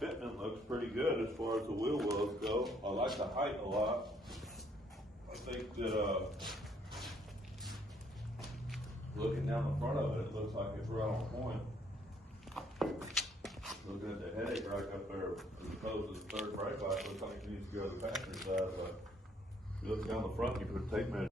fitment looks pretty good as far as the wheel wells go. I like the height a lot. I think that, looking down the front of it, it looks like it's right on point. Looking at the headache rack up there, as opposed to the third brake light, looks like it needs to go to the passenger side, but if you look down the front, you put tape measure